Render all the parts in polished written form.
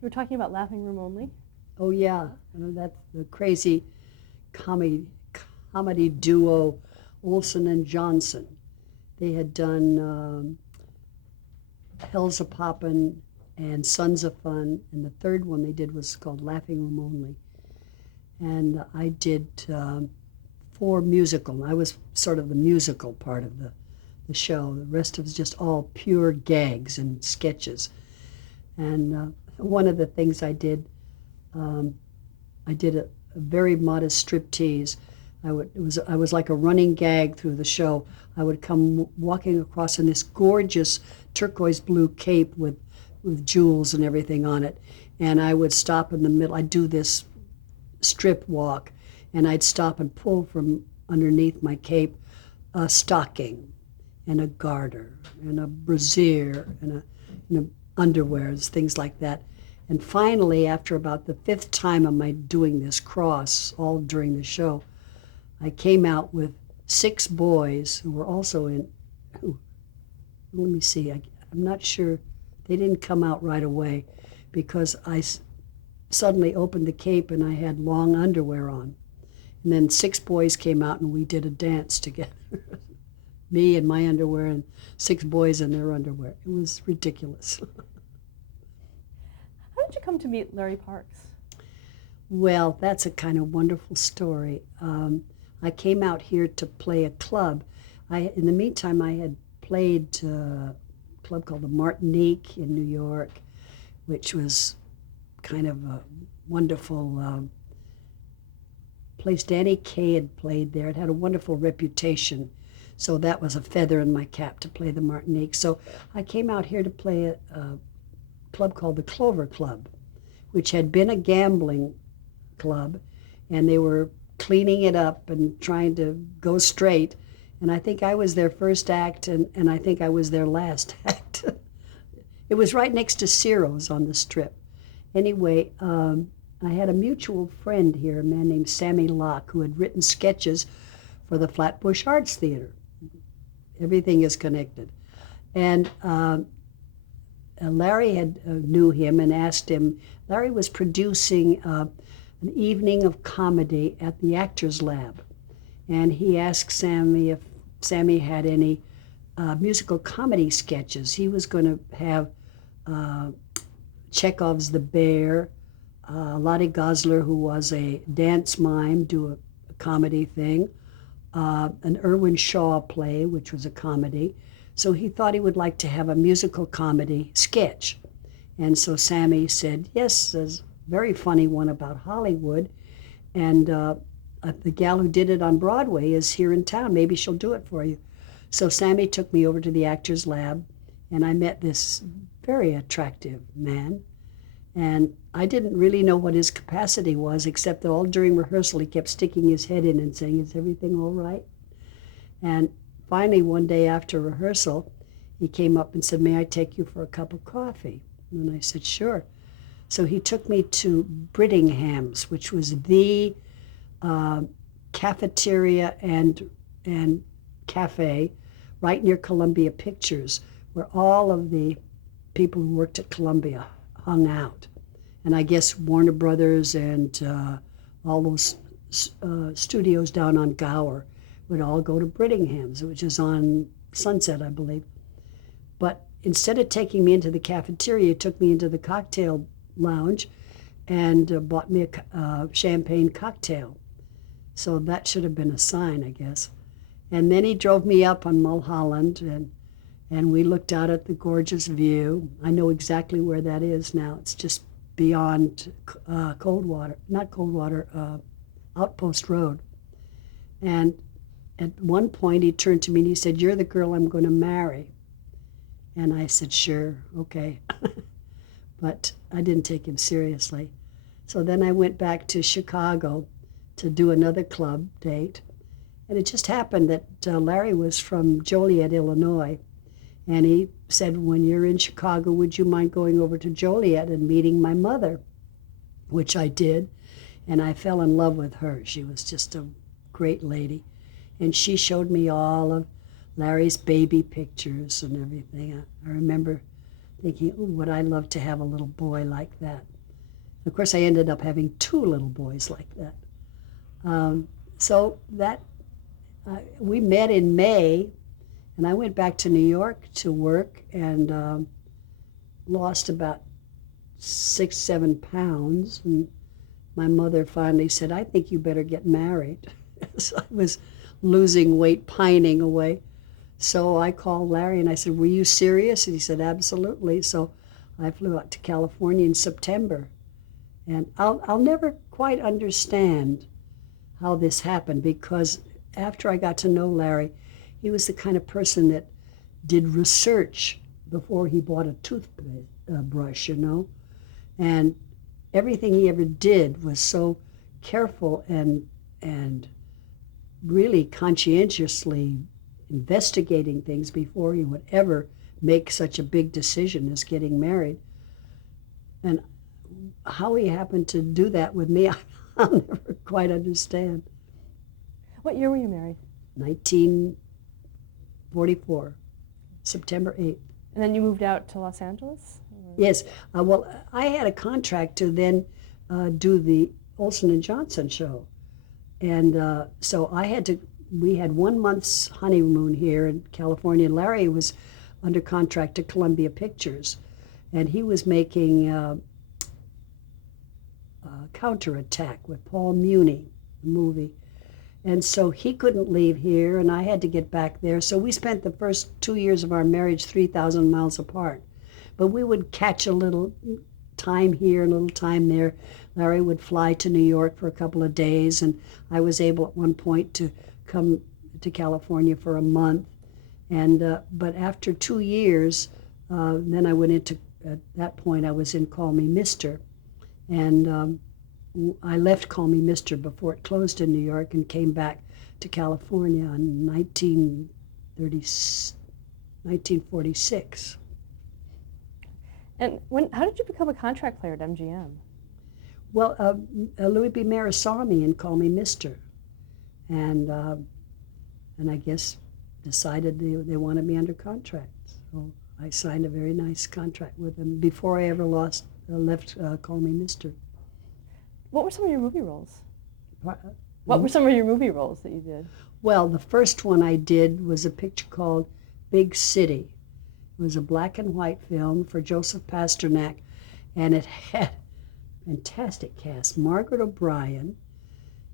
were talking about Laughing Room Only. Oh yeah, that's the crazy comedy comedy duo Olson and Johnson. They had done Hell's a Poppin' and Sons of Fun, and the third one they did was called Laughing Room Only. And I did four musical. I was sort of the musical part of the show. The rest was just all pure gags and sketches. And one of the things um, I did a very modest striptease. I was like a running gag through the show. I would come walking across in this gorgeous turquoise blue cape with jewels and everything on it, and I would stop in the middle. I'd do this strip walk, and I'd stop and pull from underneath my cape a stocking and a garter and a brassiere and underwears, things like that. And finally, after about the fifth time of my doing this cross, all during the show, I came out with six boys who were also in. Who, let me see. I'm not sure. They didn't come out right away because suddenly opened the cape and I had long underwear on. And then six boys came out and we did a dance together. Me in my underwear and six boys in their underwear. It was ridiculous. How did you come to meet Larry Parks? Well, that's a kind of wonderful story. I came out here to play a club. In the meantime, I had played a club called the Martinique in New York, which was kind of a wonderful place. Danny Kaye had played there. It had a wonderful reputation. So that was a feather in my cap to play the Martinique. So I came out here to play a club called the Clover Club, which had been a gambling club, and they were cleaning it up and trying to go straight. And I think I was their first act, and I think I was their last act. It was right next to Ciro's on the Strip. Anyway, I had a mutual friend here, a man named Sammy Locke, who had written sketches for the Flatbush Arts Theater. Everything is connected. And Larry had knew him and asked him. Larry was producing an evening of comedy at the Actors Lab, and he asked Sammy if Sammy had any musical comedy sketches. He was going to have Chekhov's The Bear, Lottie Gosler, who was a dance mime, do a comedy thing, an Irwin Shaw play, which was a comedy. So he thought he would like to have a musical comedy sketch. And so Sammy said, yes, there's a very funny one about Hollywood. And the gal who did it on Broadway is here in town. Maybe she'll do it for you. So Sammy took me over to the Actors Lab, and I met this very attractive man. And I didn't really know what his capacity was, except that all during rehearsal he kept sticking his head in and saying, is everything all right? And finally, one day after rehearsal, he came up and said, may I take you for a cup of coffee? And I said, sure. So he took me to Brittingham's, which was the cafeteria and cafe right near Columbia Pictures, where all of the people who worked at Columbia hung out. And I guess Warner Brothers and all those studios down on Gower would all go to Brittingham's, which is on Sunset, I believe. But instead of taking me into the cafeteria, he took me into the cocktail lounge and bought me a champagne cocktail. So that should have been a sign, I guess. And then he drove me up on Mulholland, and we looked out at the gorgeous view. I know exactly where that is now. It's just beyond Outpost Road. And at one point he turned to me and he said, you're the girl I'm going to marry. And I said, sure, okay. But I didn't take him seriously. So then I went back to Chicago to do another club date. And it just happened that Larry was from Joliet, Illinois. And he said, when you're in Chicago, would you mind going over to Joliet and meeting my mother? Which I did. And I fell in love with her. She was just a great lady. And she showed me all of Larry's baby pictures and everything. I remember thinking, "Ooh, would I love to have a little boy like that?" Of course, I ended up having two little boys like that. So that we met in May, and I went back to New York to work and lost about 6, 7 pounds. And my mother finally said, "I think you better get married." So I was losing weight, pining away. So I called Larry and I said, "Were you serious?" And he said, "Absolutely." So I flew out to California in September. And I'll never quite understand how this happened, because after I got to know Larry, he was the kind of person that did research before he bought a toothbrush, and everything he ever did was so careful and really conscientiously investigating things before he would ever make such a big decision as getting married. And how he happened to do that with me, I'll never quite understand. What year were you married? 1944, September 8th. And then you moved out to Los Angeles? Yes. Well, I had a contract to then do the Olson and Johnson show. And so we had 1 month's honeymoon here in California. Larry was under contract to Columbia Pictures, and he was making Counterattack with Paul Muni, the movie. And so he couldn't leave here, and I had to get back there. So we spent the first 2 years of our marriage 3,000 miles apart. But we would catch a little time here, a little time there. Larry would fly to New York for a couple of days, and I was able at one point to come to California for a month. And but after 2 years, then I went into, at that point I was in Call Me Mister. And I left Call Me Mister before it closed in New York and came back to California in 1946. And how did you become a contract player at MGM? Well, Louis B. Mayer saw me and Call Me Mister, and I guess decided they wanted me under contract. So I signed a very nice contract with them before I ever left Call Me Mister. What were some of your movie roles? What were some of your movie roles that you did? Well, the first one I did was a picture called Big City. It was a black and white film for Joseph Pasternak, and it had a fantastic cast. Margaret O'Brien,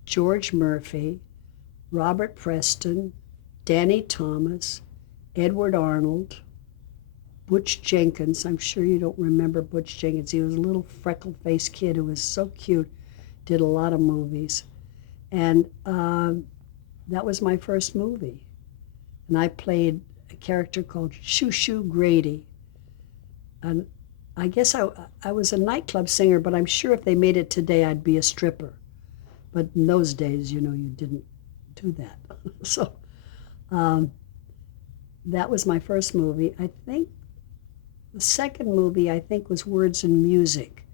George Murphy, Robert Preston, Danny Thomas, Edward Arnold, Butch Jenkins. I'm sure you don't remember Butch Jenkins. He was a little freckle-faced kid who was so cute, did a lot of movies. And that was my first movie. And I played a character called Shoo Shoo Grady. And I guess I was a nightclub singer, but I'm sure if they made it today, I'd be a stripper. But in those days, you didn't do that. So that was my first movie. I think the second movie, was Words and Music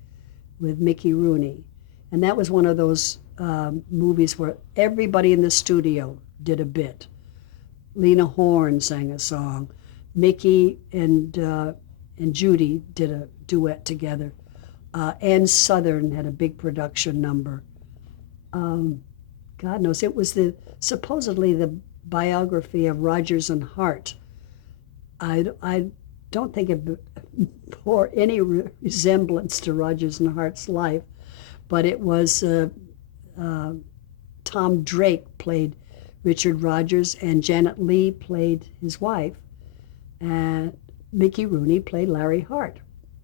with Mickey Rooney. And that was one of those movies where everybody in the studio did a bit. Lena Horne sang a song. Mickey and Judy did a duet together. Ann Southern had a big production number. God knows, it was supposedly the biography of Rodgers and Hart. I don't think it bore any resemblance to Rodgers and Hart's life, but it was Tom Drake played Richard Rodgers, and Janet Leigh played his wife, and Mickey Rooney played Larry Hart.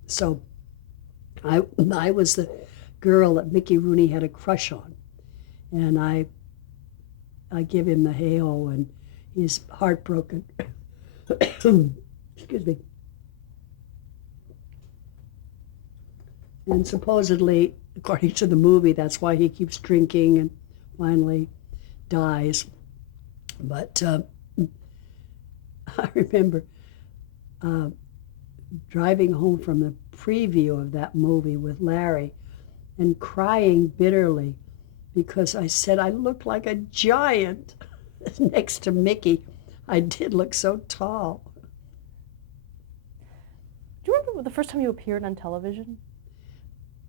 So I was the girl that Mickey Rooney had a crush on, and I give him the hey-ho, and he's heartbroken. Excuse me. And supposedly, according to the movie, that's why he keeps drinking and finally dies. But I remember driving home from the preview of that movie with Larry and crying bitterly because I said I looked like a giant next to Mickey. I did look so tall. Do you remember remember the first time you appeared on television?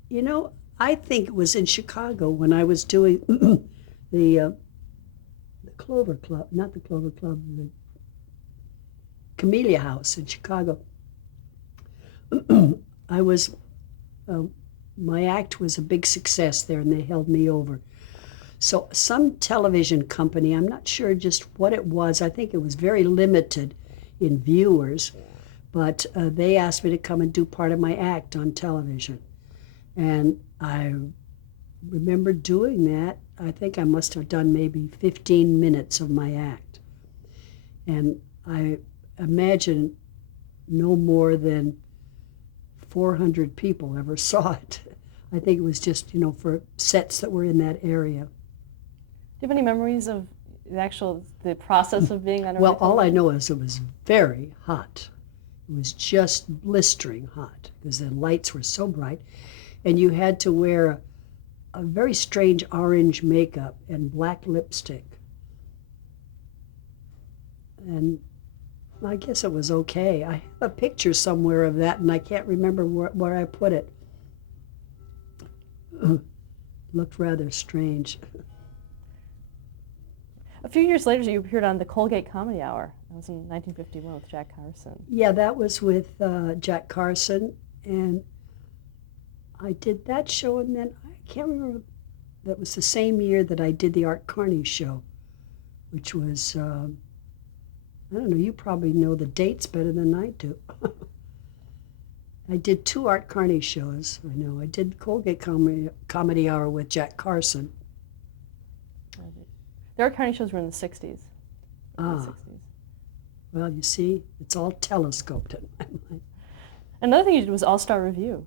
You know, I think it was in Chicago when I was doing the Clover Club, not the Clover Club, the Camellia House in Chicago. I was, uh, my act was a big success there, and they held me over. So some television company, I'm not sure just what it was. I think it was very limited in viewers, but they asked me to come and do part of my act on television. And I remember doing that. I think I must have done maybe 15 minutes of my act. And I imagine no more than 400 people ever saw it. I think it was just, for sets that were in that area. Do you have any memories of the process of being on a Well, all I know is it was very hot. It was just blistering hot because the lights were so bright. And you had to wear a very strange orange makeup and black lipstick. And I guess it was okay. I have a picture somewhere of that, and I can't remember where I put it. Looked rather strange. A few years later, you appeared on the Colgate Comedy Hour. That was in 1951 with Jack Carson. Yeah, that was with Jack Carson, and I did that show, and then I can't remember. That was the same year that I did the Art Carney show, which was, I don't know, you probably know the dates better than I do. I did 2 Art Carney shows. I know. I did Colgate Comedy Hour with Jack Carson. The Art Carney shows were in the 60s. Well, you see, it's all telescoped in my mind. Another thing you did was All-Star Review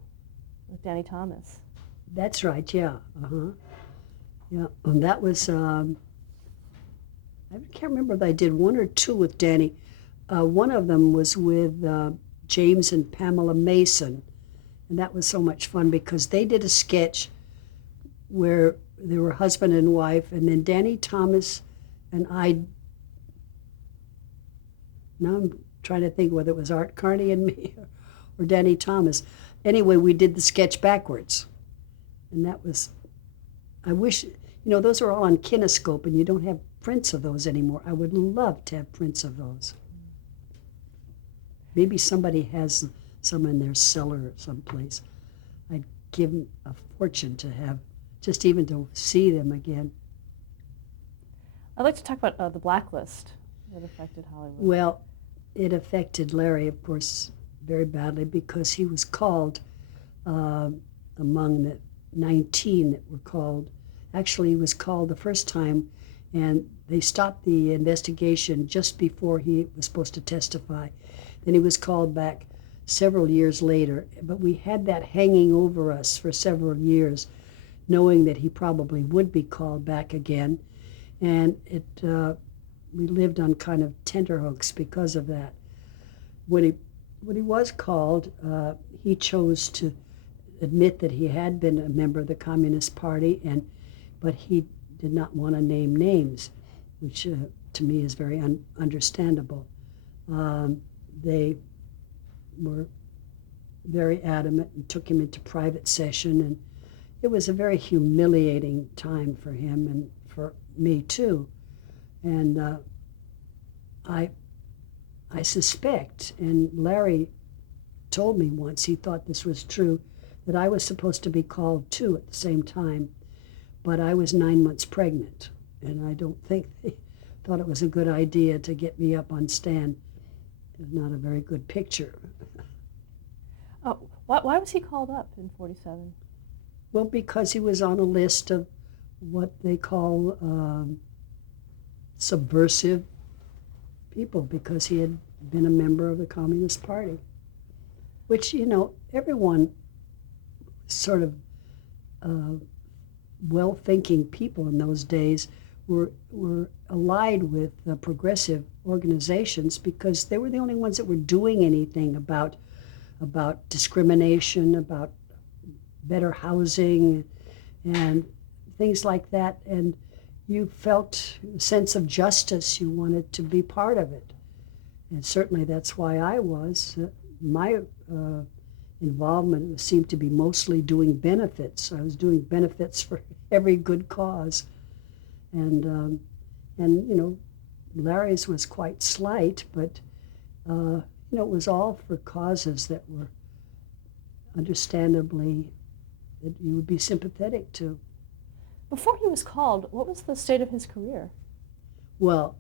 with Danny Thomas. That's right, yeah. Yeah, and that was, I can't remember if I did 1 or 2 with Danny. One of them was with James and Pamela Mason, and that was so much fun because they did a sketch where they were husband and wife, and then Danny Thomas and I, now I'm trying to think whether it was Art Carney and me or Danny Thomas. Anyway, we did the sketch backwards, and that was, I wish, those are all on Kinescope, and you don't have prints of those anymore. I would love to have prints of those. Maybe somebody has some in their cellar someplace. I'd give them a fortune to have, just even to see them again. I'd like to talk about the blacklist that affected Hollywood. Well, it affected Larry, of course, very badly because he was called among the 19 that were called. Actually, he was called the first time, and they stopped the investigation just before he was supposed to testify. Then he was called back several years later, but we had that hanging over us for several years, knowing that he probably would be called back again, and we lived on kind of tenterhooks because of that. When he was called, he chose to admit that he had been a member of the Communist Party, but he did not want to name names, which to me is very understandable. They were very adamant and took him into private session, and it was a very humiliating time for him and for me too. And I suspect, and Larry told me once, he thought this was true, that I was supposed to be called too at the same time, but I was 9 months pregnant, and I don't think they thought it was a good idea to get me up on stand. It's not a very good picture. Oh, why was he called up in 47? Well, because he was on a list of what they call subversive people, because he had been a member of the Communist Party, which, everyone sort of well-thinking people in those days were allied with progressive organizations because they were the only ones that were doing anything about discrimination, about better housing, and things like that. And you felt a sense of justice. You wanted to be part of it. And certainly that's why I was. My involvement seemed to be mostly doing benefits. I was doing benefits for every good cause. And, and you know, Larry's was quite slight, but, it was all for causes that were understandably that you would be sympathetic to. Before he was called, what was the state of his career? Well,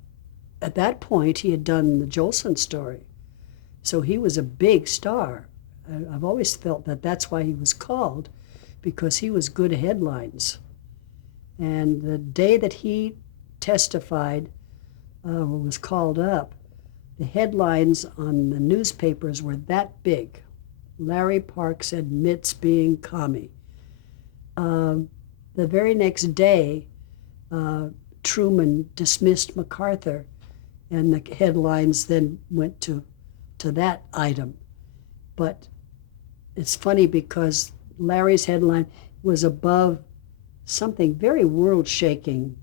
at that point, he had done the Jolson story. So he was a big star. I've always felt that that's why he was called, because he was good headlines. And the day that he testified, was called up, the headlines on the newspapers were that big. Larry Parks admits being commie. The very next day, Truman dismissed MacArthur, and the headlines then went to that item. But it's funny because Larry's headline was above something very world-shaking.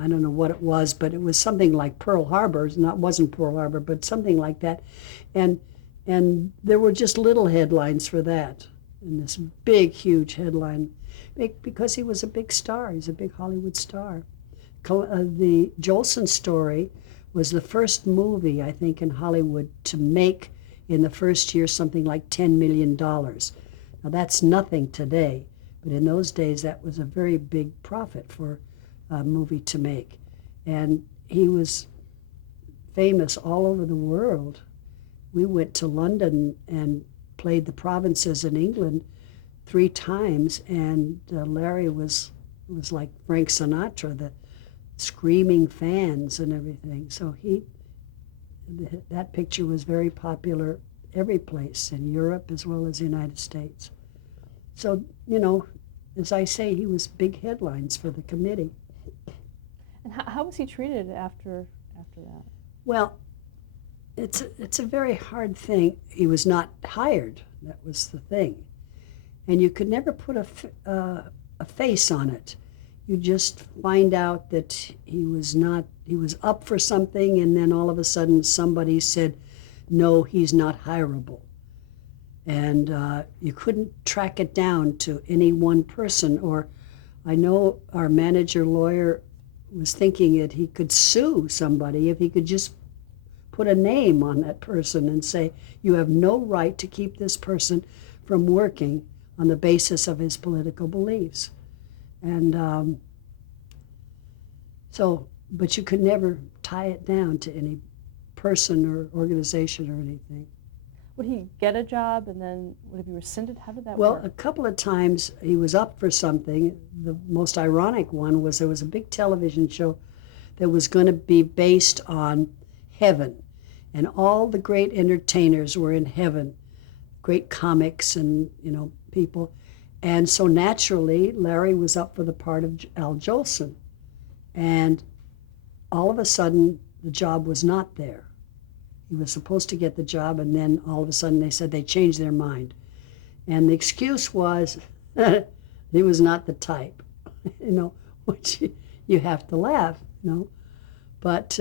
I don't know what it was, but it was something like Pearl Harbor. Wasn't Pearl Harbor, but something like that. And there were just little headlines for that. And this big, huge headline, because he was a big star. He's a big Hollywood star. The Jolson story was the first movie, I think, in Hollywood to make in the first year something like $10 million. Now that's nothing today, but in those days that was a very big profit for a movie to make. And he was famous all over the world. We went to London and played the provinces in England 3 times, and Larry was like Frank Sinatra, the screaming fans and everything. So that picture was very popular every place, in Europe as well as the United States. So, as I say, he was big headlines for the committee. And how was he treated after that? Well, it's a very hard thing. He was not hired. That was the thing. And you could never put a face on it. You just find out that he was up for something, and then all of a sudden somebody said, no, he's not hireable. And you couldn't track it down to any one person. Or I know our manager lawyer was thinking that he could sue somebody if he could just put a name on that person and say, you have no right to keep this person from working on the basis of his political beliefs. And but you could never tie it down to any person or organization or anything. Would he get a job and then would he be rescinded? How did that work? Well, a couple of times he was up for something. The most ironic one was there was a big television show that was going to be based on heaven. And all the great entertainers were in heaven, great comics and, people. And so naturally, Larry was up for the part of Al Jolson. And all of a sudden, the job was not there. He was supposed to get the job, and then all of a sudden they said they changed their mind. And the excuse was he was not the type, which you have to laugh, But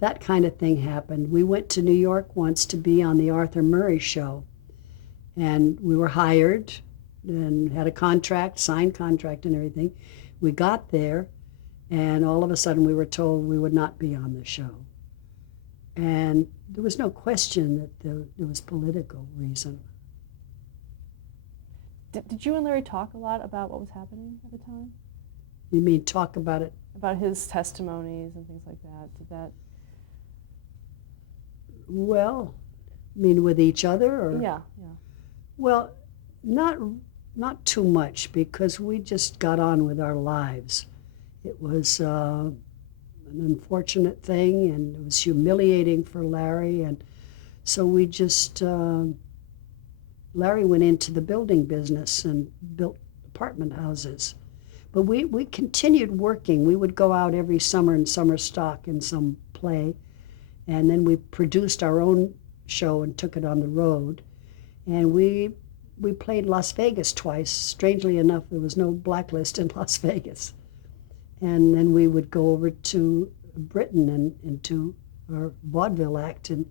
that kind of thing happened. We went to New York once to be on the Arthur Murray show, and we were hired and had a contract, signed contract and everything. We got there, and all of a sudden we were told we would not be on the show. And there was no question that there was political reason. Did you and Larry talk a lot about what was happening at the time? You mean talk about it? About his testimonies and things like that? Did that? Well, with each other? Or? Yeah. Well, not too much, because we just got on with our lives. It was an unfortunate thing, and it was humiliating for Larry, and so we just Larry went into the building business and built apartment houses, but we continued working. We would go out every summer in summer stock in some play, and then we produced our own show and took it on the road, and we played Las Vegas twice. Strangely enough, there was no blacklist in Las Vegas. And then we would go over to Britain and into our vaudeville act in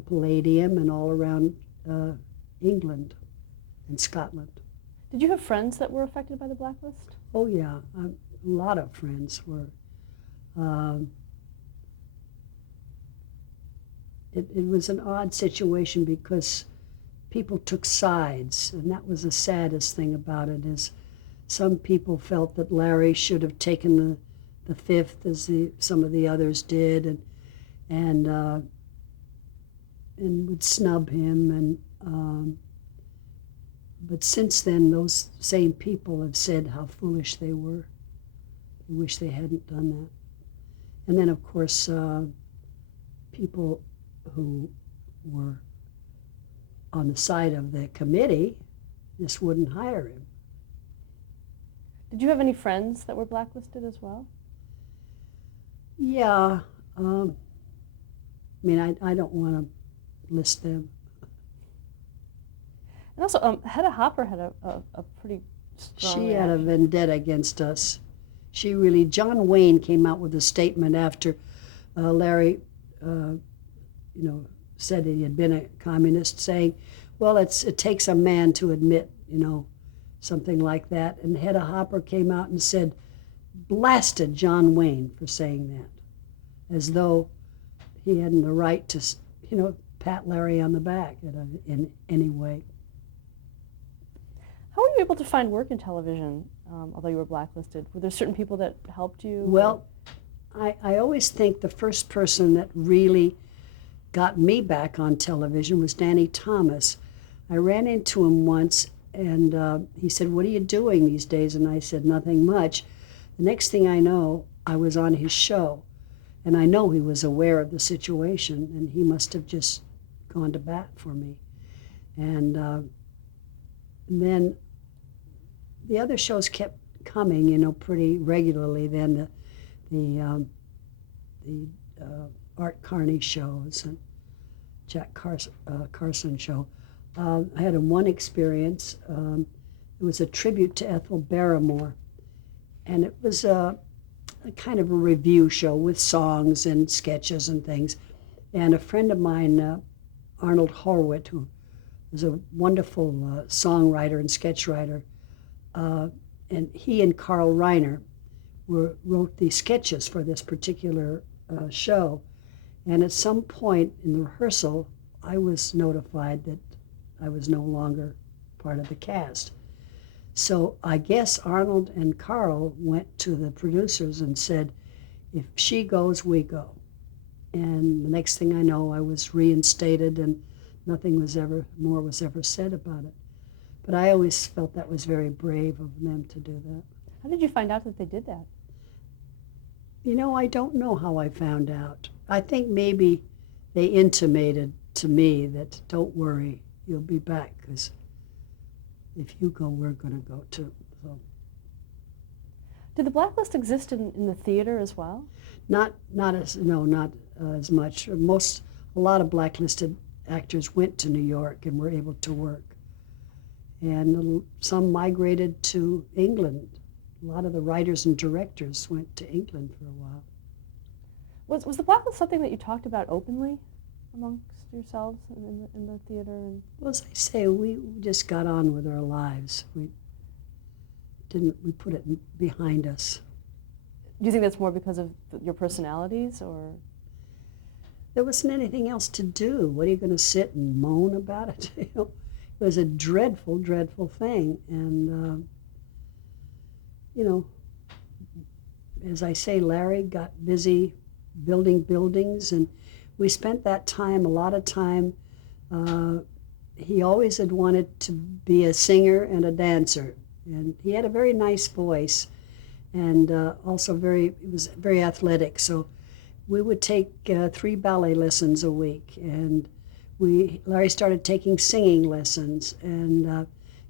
the Palladium and all around England and Scotland. Did you have friends that were affected by the blacklist? Oh yeah, a lot of friends were. It was an odd situation because people took sides, and that was the saddest thing about it. Is some people felt that Larry should have taken the fifth, as some of the others did, and would snub him. But since then, those same people have said how foolish they were. They wish they hadn't done that. And then, of course, people who were on the side of the committee just wouldn't hire him. Did you have any friends that were blacklisted as well? Yeah. I mean, I don't want to list them. And also, Hedda Hopper had a pretty strong She had a reaction. vendetta against us. John Wayne came out with a statement after Larry, said that he had been a communist, saying, well, it takes a man to admit, something like that. And Hedda Hopper came out and said, blasted John Wayne for saying that, as though he hadn't the right to, pat Larry on the back in any way. How were you able to find work in television, although you were blacklisted? Were there certain people that helped you? Well, I always think the first person that really got me back on television was Danny Thomas. I ran into him once, and he said, what are you doing these days? And I said, nothing much. The next thing I know, I was on his show, and I know he was aware of the situation, and he must have just gone to bat for me. And then the other shows kept coming, pretty regularly. Then the Art Carney shows and Jack Carson show. I had one experience. It was a tribute to Ethel Barrymore, and it was a kind of a review show with songs and sketches and things. And a friend of mine, Arnold Horwitz, who was a wonderful songwriter and sketch writer, and he and Carl Reiner wrote the sketches for this particular show. And at some point in the rehearsal, I was notified that I was no longer part of the cast. So I guess Arnold and Carl went to the producers and said, if she goes, we go. And the next thing I know, I was reinstated, and nothing was ever said about it. But I always felt that was very brave of them to do that. How did you find out that they did that? I don't know how I found out. I think maybe they intimated to me that, don't worry, you'll be back, because if you go, we're going to go too. So. Did the blacklist exist in the theater as well? Not as much. A lot of blacklisted actors went to New York and were able to work. And some migrated to England. A lot of the writers and directors went to England for a while. Was the blacklist something that you talked about openly amongst yourselves in the theater? Well, as I say, we just got on with our lives. We put it behind us. Do you think that's more because of your personalities, or? There wasn't anything else to do. What are you going to sit and moan about it? It was a dreadful, dreadful thing. And, as I say, Larry got busy building buildings, and we spent that time, a lot of time. He always had wanted to be a singer and a dancer, and he had a very nice voice, and also he was very athletic. So we would take 3 ballet lessons a week, and Larry started taking singing lessons, and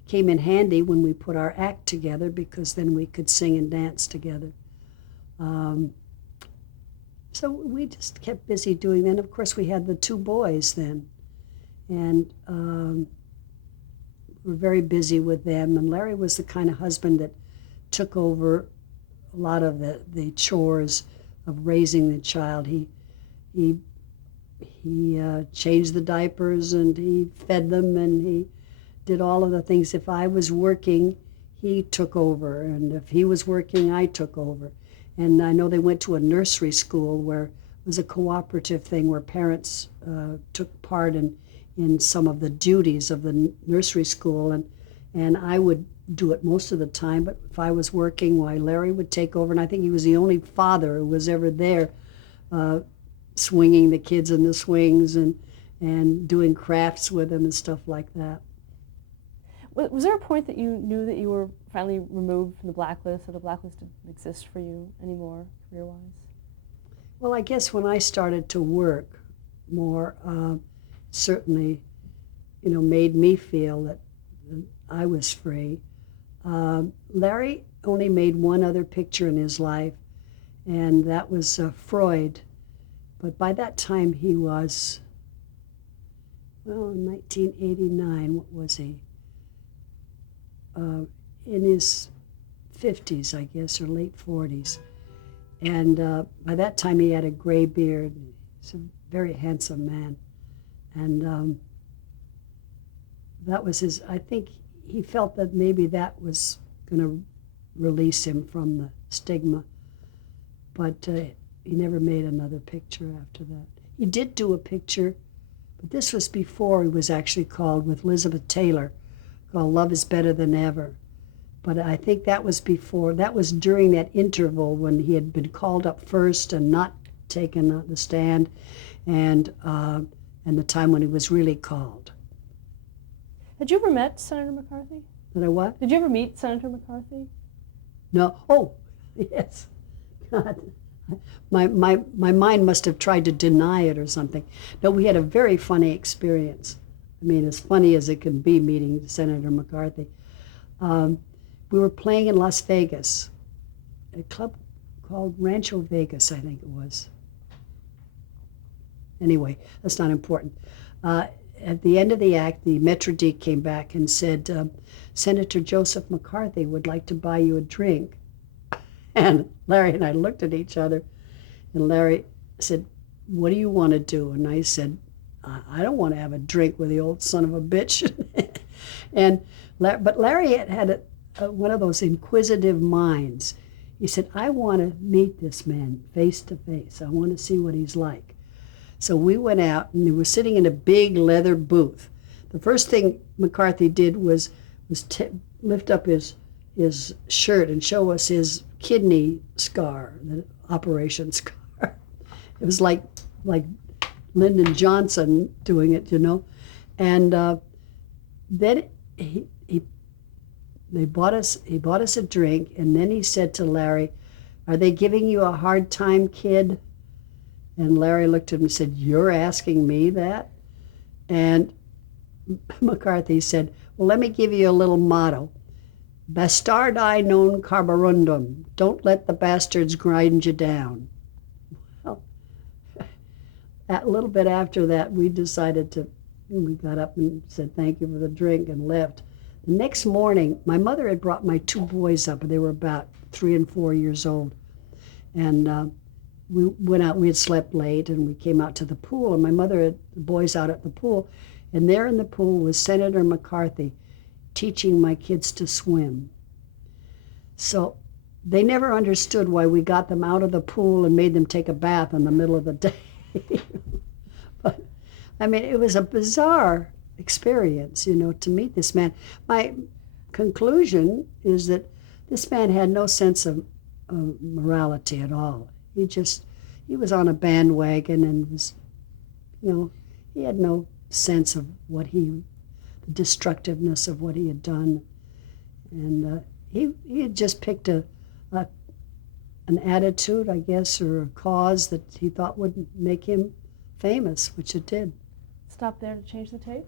came in handy when we put our act together, because then we could sing and dance together. So we just kept busy doing that. And of course, we had the 2 boys then, and we're very busy with them. And Larry was the kind of husband that took over a lot of the chores of raising the child. He changed the diapers and he fed them and he did all of the things. If I was working, he took over, and if he was working, I took over. And I know they went to a nursery school where it was a cooperative thing where parents took part in some of the duties of the nursery school, and I would do it most of the time, but if I was working, why, Larry would take over, and I think he was the only father who was ever there swinging the kids in the swings and doing crafts with them and stuff like that. Was there a point that you knew that you were finally removed from the blacklist, or the blacklist didn't exist for you anymore, career-wise? Well, I guess when I started to work more, certainly, made me feel that I was free. Larry only made one other picture in his life, and that was Freud. But by that time he was, well, in 1989, what was he? In his 50s, I guess, or late 40s. And by that time he had a gray beard. He's a very handsome man. And that was his, I think he felt that maybe that was going to release him from the stigma. But he never made another picture after that. He did do a picture, but this was before he was actually called, with Elizabeth Taylor, called Love is Better Than Ever. But I think that was before, that was during that interval when he had been called up first and not taken the stand, and the time when he was really called. Had you ever met Senator McCarthy? Did I what? Did you ever meet Senator McCarthy? No. Oh, yes. God. My mind must have tried to deny it or something. No, we had a very funny experience. I mean, as funny as it can be meeting Senator McCarthy. We were playing in Las Vegas, a club called Rancho Vegas, I think it was. Anyway, that's not important. At the end of the act, the Metro D came back and said, Senator Joseph McCarthy would like to buy you a drink. And Larry and I looked at each other, and Larry said, what do you want to do? And I said, I don't want to have a drink with the old son of a bitch. But Larry had one of those inquisitive minds. He said, I want to meet this man face to face. I want to see what he's like. So we went out, and we were sitting in a big leather booth. The first thing McCarthy did was lift up his shirt and show us his kidney scar, the operation scar. It was like Lyndon Johnson doing it, And then he bought us a drink, and then he said to Larry, are they giving you a hard time, kid? And Larry looked at him and said, you're asking me that? And McCarthy said, well, let me give you a little motto. Bastardi non carborundum. Don't let the bastards grind you down. Well, a little bit after that, we got up and said thank you for the drink and left. The next morning, my mother had brought my two boys up, and they were about 3 and 4 years old. And we went out, we had slept late, and we came out to the pool, and my mother had the boys out at the pool, and there in the pool was Senator McCarthy teaching my kids to swim. So they never understood why we got them out of the pool and made them take a bath in the middle of the day. But, I mean, it was a bizarre experience, to meet this man. My conclusion is that this man had no sense of morality at all. He was on a bandwagon and was, he had no sense of the destructiveness of what he had done. And he had just picked an attitude, I guess, or a cause that he thought would make him famous, which it did. Stop there to change the tape.